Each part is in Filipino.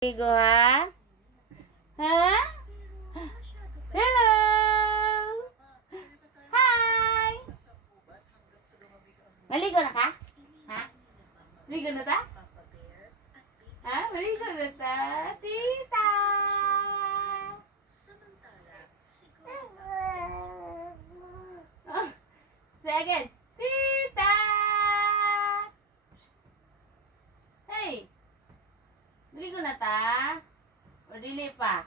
Ligo ha? Ha? Hello! Hi! Maligo na ka? Ha? Maligo na ta? Ha? Maligo na ta? Tita! Oh, say again. Tita! Hey! Maligo na ta? O dili pa?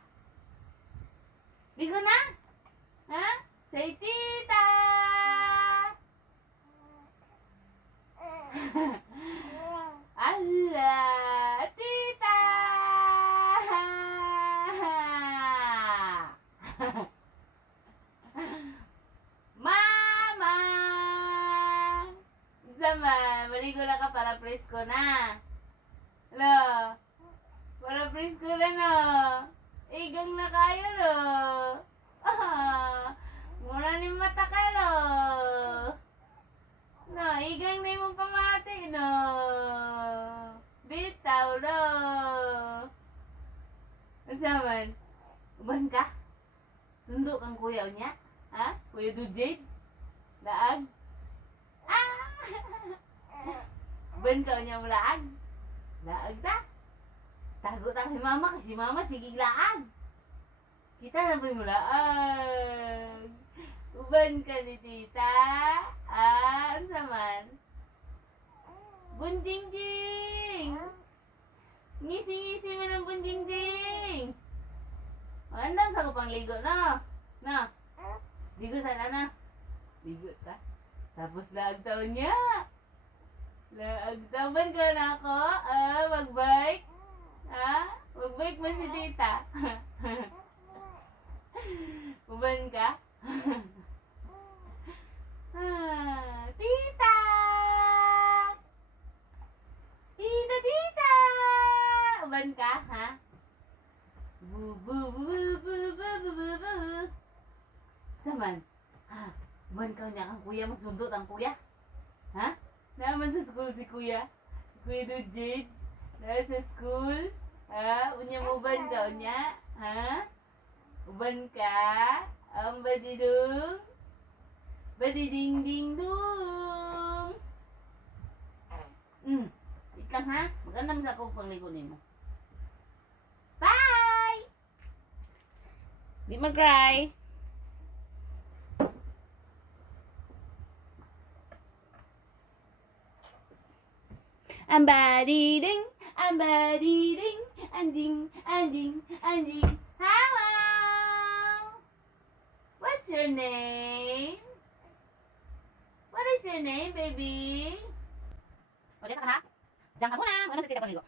Ligo na? Ha? Say tita! Ala! Tita! Mama! Sama, maligo na ka para presko na. Hello? Para presko na no. Igang na kayo no. Ah, mura ni mata ka no. No, igang na yung pamati no. Bitaw no. Asaman, uban ka? Sundo kang kuya niya? Ha? Kuya Dujade? Laag? Ah! Uban ka niya laag? Laag ta? Tago ta si mama kasi mama sige laag. Kita na ba yung laag? Uban ka ni tita? Ah, ano naman? Bunjingjing! Ngisi-ngisi mo ng bunjingjing! Magandang sa kupang ligo na. Na? Ligo sana na. Ligo ta? Tapos laag taon niya. Laag taon ka na ako? Ah, mag-bike? Ha? Mag-bike mo si tita? Uban ka? Ah, tita! Tita, tita! Uban ka, ha? Bu, bu, bu, bu, bu, bu, bu, bu. Saman? Ha? Uban ka niya kang kuya, magsundot ang kuya? Ha? Naman sa school si kuya? Kuya Dujade? Na sa school? Ha? Unya mo uban ka, unya? Ha? Uban ka? Ang badidung? Badiding ding dung! Wait lang ha? Maganda mo sa akong pangligunin mo. Bye! Di mag-cry. Ang badiding, anding, anding. Hello! What's your name? What is your name, baby? O, dito ka ha? Diyan ka muna. Maganda sa tita pangligo.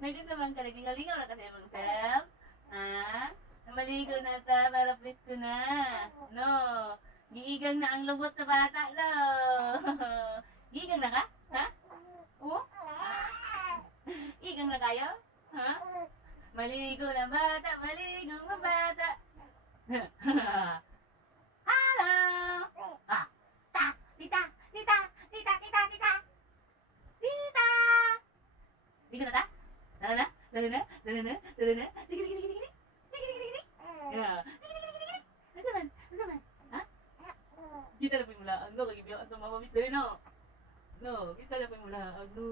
Naging naman ka, naging-alingaw na kasi mong self. Ha? Maligo na ta, para presko na. No. Giigang na ang lubot na bata, no. Giigang na ka? Ha? Oo? Igang na kayo? Ha? Maligo na bata, maligo na bata. Hello! Ah, tita, tita, tita, tita, tita. Tita! Ligo na ta? Lalo na? Lalo na? Lalo na? Lalo na? Digi, digi, digi, digi, digi. Digi, digi, digi, digi. Yeah. Digi, digi, digi, digi. Ano naman? Ano naman? Ha? Kita na po yung mula. Ano, kagibiyaan sa mamamit. Dali, no? No, kita na po yung mula. Ano?